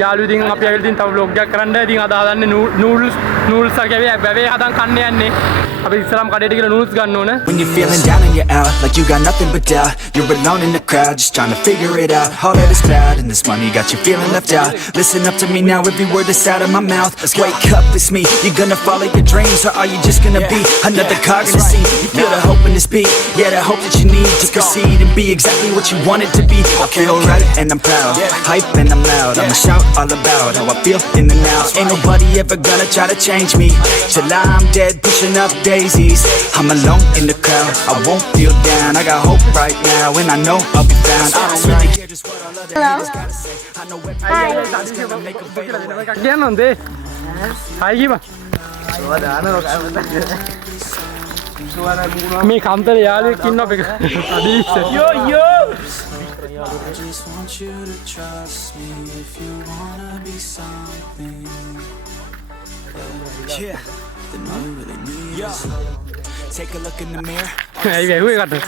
යාළුවෝ ඉතින් අපි ඇවිල්ලා ඉතින් තව vlog එකක් කරන්න. ඉතින් අද හදන්නේ noodles වගේ වැවේ හදන් කන්න යන්නේ. අපි ඉස්සරහම කඩේට ගිහලා noodles ගන්න ඕන. When you're feeling down and you're out, like you got nothing but doubt, you're alone in the crowd, just trying to figure it out. All that is cloud and this money got you feeling left out. Listen up to me now, every word that's out of my mouth. Wake up, it's me. You gonna follow your dreams, or are you just gonna be another cog in the scene? You feel the hope in this beat, yeah, the hope that you need to proceed and be exactly what you want it to be. I feel right and I'm proud, hype and I'm loud. I'ma shout all about how I feel in the now. Ain't nobody ever gonna try to change me till I'm dead, pushing up daisies. I'm alone in the crowd, I won't feel down. I got hope right now, and I know I'll be found. I don't really care just what all other haters gotta say. I know everybody's gonna make a favorite. Again on this. Hi, Giba. Me කන්තර යාළුවෙක් ඉන්නවා අපේ. අදීස්. Yo. I just want you to trust me if you wanna be something. Yeah, then all you really need is take a look in the mirror. Hey, who got it?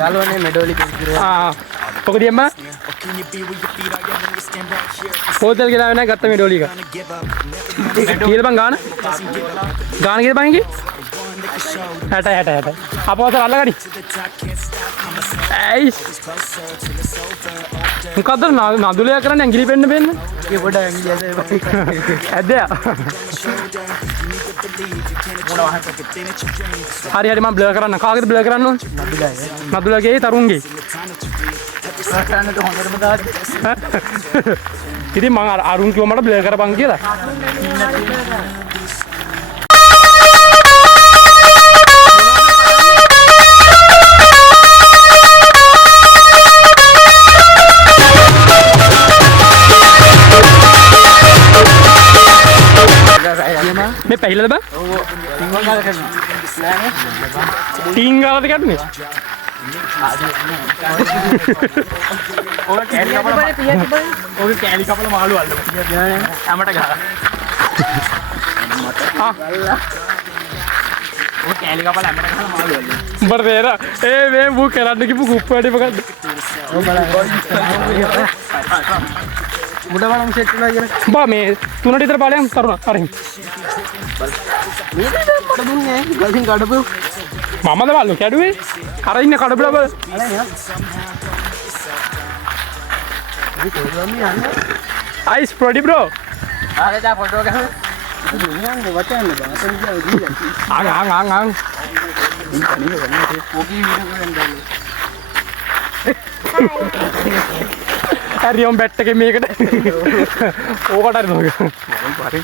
යාළුවනේ මෙඩෝලි කිව්වා. පොකද යම්මා? Can you be where your feet are? Yeah, when you stand right here. Hotel ගිහලා නැහැ ගත්ත මේ ඩෝලි එක. කීයද බං ගාන? ගාන කීයද බං ඉන්නේ? 60. අපවසර අල්ලගනි. ඇයි? මොකද්ද නදුලයා කරන්නේ ඇඟිලි පෙන්න පෙන්න? ඒ පොඩ ඇඟිලි ඇදේ. ඇද්දයා. හරි මම බ්ලර් කරන්න. කාගෙද බ්ලර් කරන්න ඕන? නදුලගේ තරුන්ගේ. රටන්නට හොඳටම දාන්න. ඉතින් මම අරුන් කිව්ව මට බ්ලර් කරපන් කියලා. මේ පැහිලද බං? ඔව් ටින්ගල් ගාලා කරනවා. නෑනේ. ටින් ගාලාද කැඩුනේ? ඔය කෑලි කපලා ඔය කෑලි කපලා මාළු අල්ලමු. නෑනේ. හැමට ගහලා. ඔය කෑලි කපලා හැමට ගහලා මාළු අල්ලමු. උඹට තේරෙනවා? මේ මූ කරන්න කිව්ව කුප්ප වැඩි මොකද්ද? ඔය බලන්න. මුඩ බලමු සෙට් වෙනවා කියලා. බා මේ 3ට විතර පාලයන් තරුණ අරින්. මේකද මට දුන්නේ ගලින් කඩපු. මමද බලු කැඩුවේ? අර ඉන්න කඩබල බල. Ice Prodi bro. ආරේ දා ෆොටෝ ගහමු. දුන්නේ වචන බං. අතන ගියා දීලා. ආං. පොකි වීඩියෝ කරන්න. හරි ඔම් බැට් එකේ මේකට. ඕකට හරි නෝක. හරි.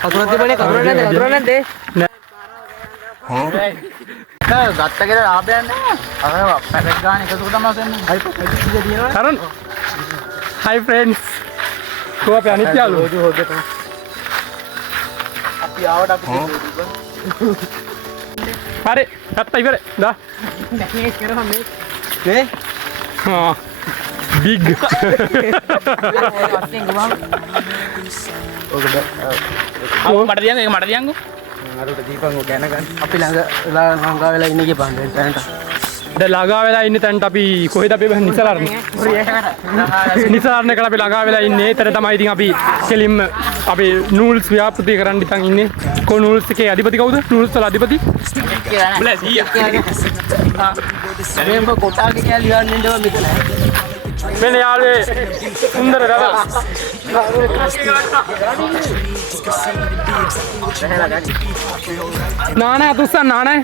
කතුරක් තිබුණේ කතුර නැද්ද? නෑ ගත්ත කියලා ආපයන් නෑ. අර පැකට් ගන්න එකතු තමයි සෙන්නේ. හයි පැකට් දිනවා. තරුණ. Hi friends. කොහොම අපි අනිත් යාළුවෝ. අපි ආවට අපි හරි. ගත්තා ඉවරයි. දා. නැහැ කරා මේ. Big. මට දියන්ගෝ. අරට දීපංගෝ ගැන ගන්න. අපි ළඟ ලංකා වෙලා ඉන්නේ කියපන් දැනට. දැන් ළඟා වෙලා ඉන්නේ තැනට අපි කොහෙද අපි නිසරණ. නිසරණ එකට අපි ළඟා වෙලා ඉන්නේ. එතන තමයි ඉතින් අපි කෙලින්ම අපි නූල්ස් ව්‍යාපෘති කරන්න ඉතින් ඉන්නේ. කො නූල්ස් එකේ අධිපති කවුද? නූල්ස් වල අධිපති? බ්ලැස් ඊයා. මේක කොටාගේ කියලා ලියන්න ඉන්නවා මෙතන. මෙන්න යාළුවේ සුන්දර රව. නානේ අතුස්සන් නානේ.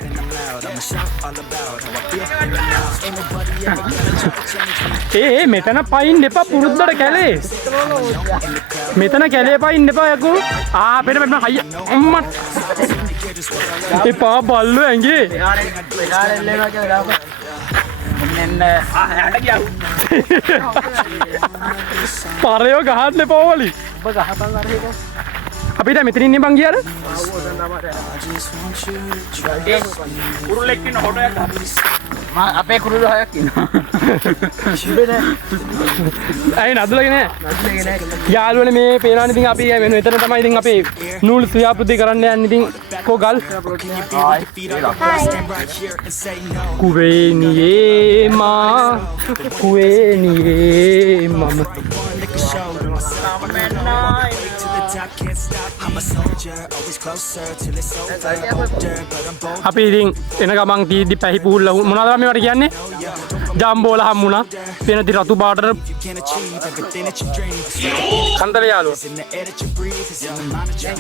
මෙතන පයින් එපා පුරුද්දට කැලේ. මෙතන කැලේ පයින් එපා යකෝ. පෙන්න හයිය අම්මා. එපා බල්ලෝ ඇඟේ. පරයෝ ගහන්න එපා වලි. ඔබ ගහපන් අර එක. අපිට මෙතන ඉන්නේ බං ගියාද? කුරුල්ලෙක් ඉන්න හොටයක් අපේ කුරුල්ල හයක් ඉන්නවා. ඇයි නදුලගේ නෑ? යාළුවනේ මේ පේනවනේ ඉතින් අපි මෙතන තමයි ඉතින් අපේ නූල් ව්‍යාපෘති කරන්න යන්නේ ඉතින් කොගල්. කුවේනියේ මා කුවේනියේ මම අපි ඉතින් එන ගමන් තීද්දි පැහිපුහුල්ල මොනවද මේවට කියන්නේ? ජම්බෝල හම්බුණා. වෙනදි රතු පාටට කන්දල යාළුවා.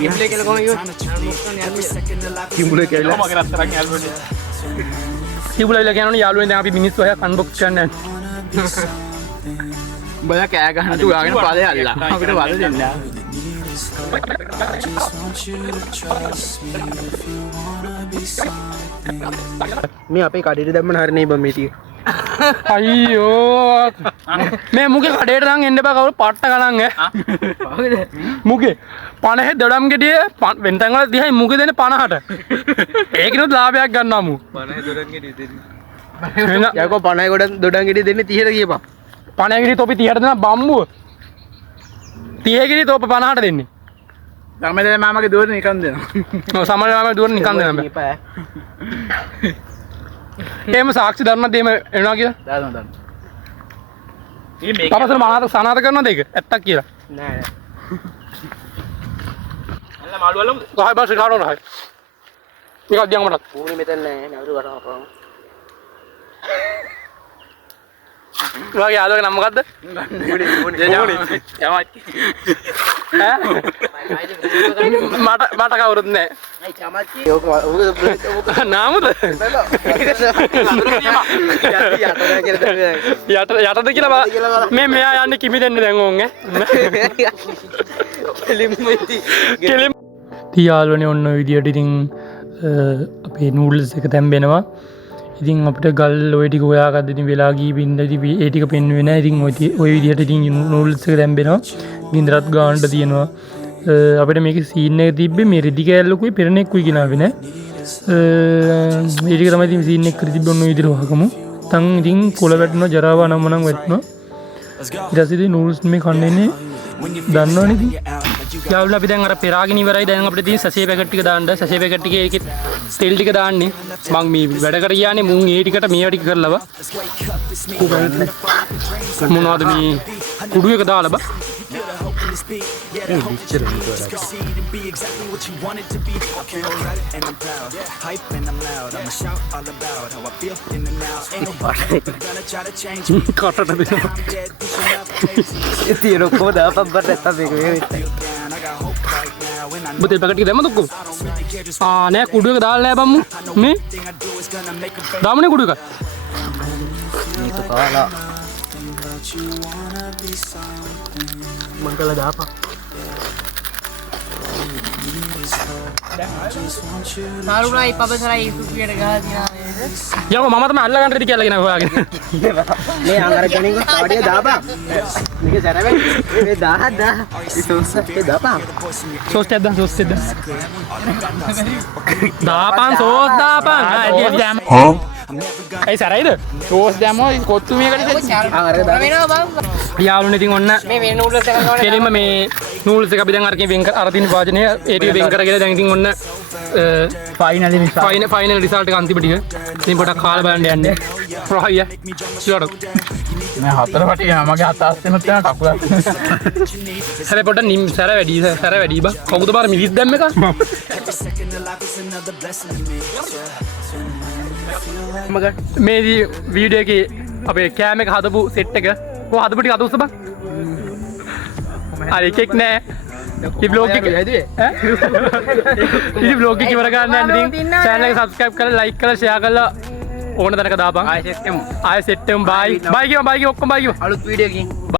ගේම්ලේ කියලා කොහොමද කිඹුලේ කියලා. මගේ රත්තරන් යාළුවනේ. කිඹුලේ කියනවනේ යාළුවෙන් දැන් අපි මිනිස්සු අය අන්බොක්ස් කරන්න යන්නේ. උඹලා කෑ ගහන තු ගාගෙන පළේ අල්ලා. අපිට වල දෙන්න. මේ අපේ කඩේට දැම්මන හරිනේ බම් මේ ටික. අයියෝ මේ මුගේ කඩේට නම් එන්න බෑ කවුරු පට්ට ගණන් ඈ. මුගේ 50 දොඩම් ගෙඩිය වෙන තැන් වල 30යි මුගේ දෙන්නේ 50ට. ඒකිනුත් ලාභයක් ගන්නවා මු. 50 දොඩම් ගෙඩිය දෙන්නේ. යකෝ 50 දොඩම් ගෙඩිය දෙන්නේ 30ට කියපන්. 50 ගෙඩිය තොපි 30ට දෙනවා බම්බුව. 30 ගෙඩිය තොප 50ට දෙන්නේ. ධර්මදේ මාමගේ දුවර නිකන් දෙනවා. ඔව් සමහරවල් මම දුවර නිකන් දෙනවා බෑ. එහෙම සාක්ෂි ධර්මද එහෙම එනවා කියලා? දාන්න. තමසල මහාත සනාත කරනවද ඒක? ඇත්තක් කියලා. නෑ නෑ. අල්ලා මාළු වලමු. ගහයි බස් කාරෝ නහයි. මේක අධ්‍යයන් මටත්. ඌනේ මෙතන නෑ නවරු කරපන්. ඔයාගේ යාළුවගේ නම මොකද්ද? මට කවුරුත් නෑ. අයි චමච්චි. ඕක නාමද? යටද කියලා මේ මෙයා යන්නේ කිමි දෙන්න දැන් ඕන් ඈ. කෙලිම් තියාලුවනේ ඔන්න ඔය විදියට ඉතින් අපේ නූඩල්ස් එක තැම්බෙනවා. ඉතින් අපිට ගල් ඔය ටික හොයාගන්න ඉතින් වෙලා ගිහින් ඉඳි ඒ ටික පෙන්නුවේ නැහැ. ඉතින් ඔය විදියට ඉතින් නූඩල්ස් එක තැම්බෙනවා. ගින්දරත් ගාන්න තියෙනවා. අපිට මේකේ සීන් එක තිබ්බේ මේ රෙදි කෑල්ලකුයි පෙරණෙක්කුයි කියලා වෙන. ඒ ටික තමයි ඉතින් සීන් එක කරලා තිබ්බේ ඔන්න ඔය විදියට වහකමු. තන් ඉතින් කොළ වැටෙනවා ජරාව අනම්මනම් වැටෙනවා. ඊට පස්සේ ඉතින් නූඩල්ස් මේ කන්නේ දන්නවනේ ඉතින්. යාළුවා අපි දැන් අර පෙරාගෙන ඉවරයි. දැන් අපිට තියෙන සසේ පැකට් ටික දාන්න. සසේ පැකට් ටිකේ ඒකෙත් තෙල් ටික දාන්නේ. මං මේ වැඩ කර ගියානේ මුන් ඒ ටිකට මේවා ටික කරලා බා. මොනවද මේ කුඩු එක දාලා බා. කටට දෙනවා. ඉතින් ඔක්කොම දාපන් බට නැත්තම් මේක වෙන්නේ. බතේ පැකට් ටික දැම්මද ඔක්කොම? නෑ කුඩු එක දාලා නෑ බම්මු. මේ දාමුනේ කුඩු එක. මේක කාලා මංගල දාපන්. නාරුණයි පබසරයි සුපියට ගහලා තියනවා නේද? යකෝ මම තමයි අල්ල ගන්න රෙදි කියලා ගෙන හොයාගෙන. මේ අංගර කෙනෙක් කාඩිය දාපන්. මේක සැරවෙයි. මේ 1000 ඉසොස් ඒ දාපන්. සෝස් ටෙද්ද සෝස් ටෙද්ද. දාපන් සෝස් දාපන්. ඒ සරයිද? සෝස් දැම්මෝ කොත්තු මේකට අංගර දාපන්. වෙනවා බං. යාළුවනේ ඉතින් ඔන්න මේ නූඩල්ස් එකක් ගන්න. කෙලින්ම මේ නූල්ස් එක අපි දැන් අරකින් වෙන් කර අර තියෙන වාජනය ඒ ටික වෙන් කරගෙන දැන් ඉතින් ඔන්න ෆයිනල් රිසල්ට් එක අන්තිම ටික. ඉතින් පොඩක් කාලා බලන්න යන්නේ. රොහය. ෂුවර්. මේ හතර පටි මගේ හත අස්සෙනුත් යන කකුලක්. හැබැයි පොඩක් නිම් සැර වැඩි බා. කවුද බාර මිලිස් දැම්ම එක? මේ වීඩියෝ එකේ අපේ කෑම එක හදපු සෙට් එක කො හදපු ටික අත උස්ස බං. අර එකෙක් නෑ. මේ vlog එක හැදුවේ. ඉතින් vlog එක ඉවර ගන්න යන්න ඉතින් channel එක subscribe කරලා like කරලා share කරලා ඕන තැනක දාපන්. ආයෙත් එමු. ආයෙ සෙට් එකම bye. bye කියමු ඔක්කොම bye කියමු. අලුත් වීඩියෝ එකකින්